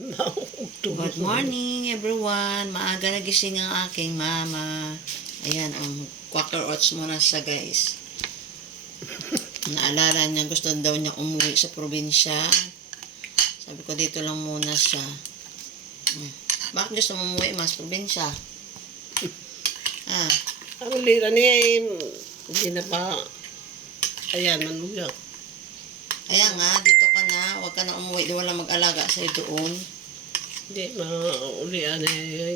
Good morning, everyone. Maaga nagising ang aking mama. Ayan, quaker oats muna siya, guys. Naalala niya, gusto daw niya umuwi sa probinsya. Sabi ko, dito lang muna siya. Bakit gusto mo umuwi, mas probinsya? Ang lira niya hindi na pa, ayan, manuyak. Ayan nga, dito ka na. Huwag ka na umuwi. Di wala mag-alaga sa'yo doon. Hindi, maulian eh.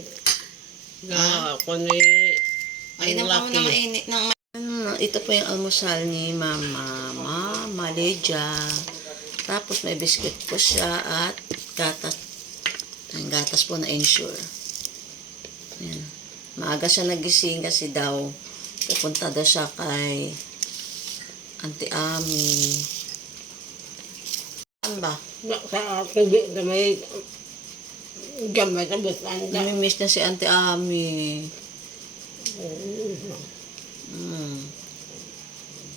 Ako ni, Ay, nang pa mo na mainit. Ito po yung almusal ni Mama Leja. Tapos may biscuit po siya at gatas. Ang gatas po na Ensure. Ayan. Maaga siya nagising kasi daw pupunta daw siya kay Auntie Ami. Saan ba? Sa tubig na may gamay sa busan. Namimiss na si Auntie Ami.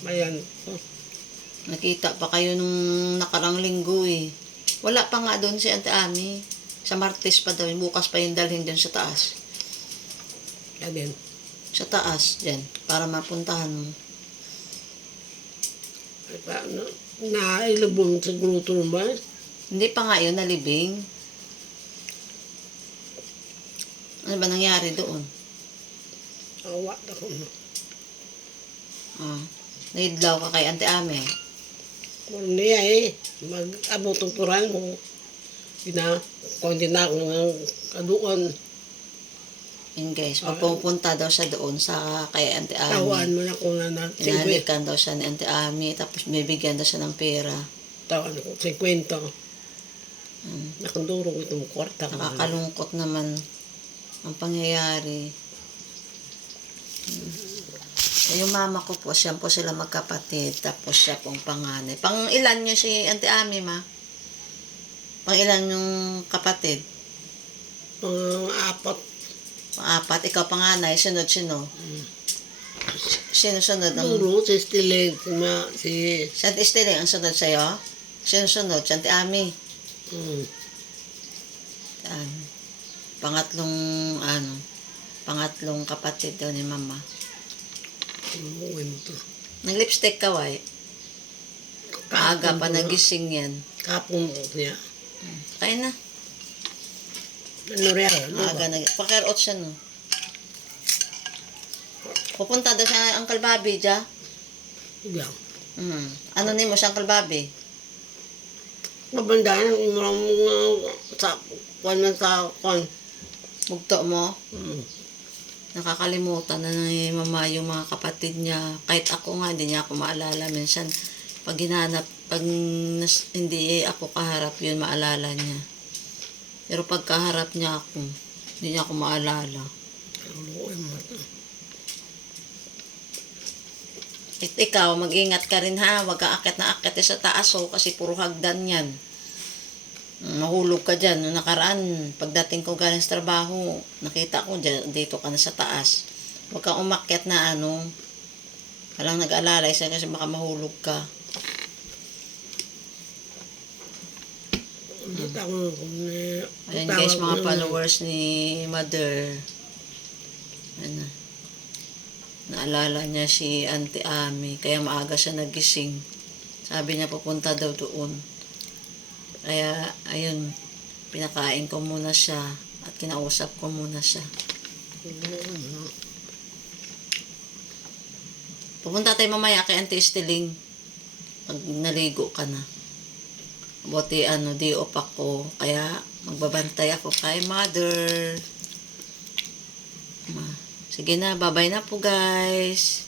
Ayan. Nakita pa kayo nung nakarang linggo eh. Wala pa nga doon si Auntie Ami. Sa Martes pa daw. Bukas pa yung dalhin doon sa taas. Sabihin. Sa taas, dyan. Para mapuntahan mo. Ay, paano? Nailubong sa gruto ba? Hindi pa nga yun, nalibing. Ano ba nangyari doon? Awa na ko. Naidlaw ka kay Auntie Ami. Kung niya mag-abot ang turan mo. Kung hindi na ako ng kaduan. Yun guys, pagpupunta daw siya doon sa kay Auntie Ami. Tawaan mo na kung na Inahalikan daw siya ni Auntie Ami, tapos bibigyan daw siya ng pera. Tawaan ko, 50. Nakanduro ko itong kwarta. Nakakalungkot naman ang pangyayari. Yung mama ko po, siya po sila magkapatid, tapos siya pong panganay. Pang ilan niyo si Auntie Ami, ma? Pang ilan yung kapatid? Apat. Pang-apat, ikaw panganay, sunod-sunod. Sino-sunod? Duro, si Stilig, si... Si Auntie Estelle ang sunod sa'yo? Sino-sunod? Si Auntie Ami. Pangatlong kapatid daw ni mama. Nag-lipstick ka, Wai? Maaga pa nagising yan. Kapong niya. Kaya na. Ano rin? Maaga pakirot siya, no? Pupunta daw siya Uncle Bobby, dya? Ilang. Ano ni mo siya Uncle Bobby? Mabandayan ang sa kwan. Mugto mo? Nakakalimutan na ni mama yung mga kapatid niya. Kahit ako nga, hindi niya ako maalala. Minsan, pag hindi ako kaharap yun, maalala niya. Pero pag kaharap niya ako, hindi niya ako maalala. Ikaw, mag-ingat ka rin ha. Huwag ka akit na akit sa taas kasi puro hagdan yan. Mahulog ka dyan. Noong nakaraan, pagdating ko galing sa trabaho, nakita ko dito ka na sa taas. Huwag kang umakyat na walang nag-alalay sa'yo kasi baka mahulog ka. Ayan guys, mga followers ni Mother. Naalala niya si Auntie Ami, kaya maaga siya nagising. Sabi niya pupunta daw doon. Kaya, ayun, pinakain ko muna siya at kinausap ko muna siya. Pupunta tayo mamaya kay Auntie Estiling pag naligo ka na. Buti di off ako, kaya magbabantay ako kay Mother. Sige na, bye-bye na po guys.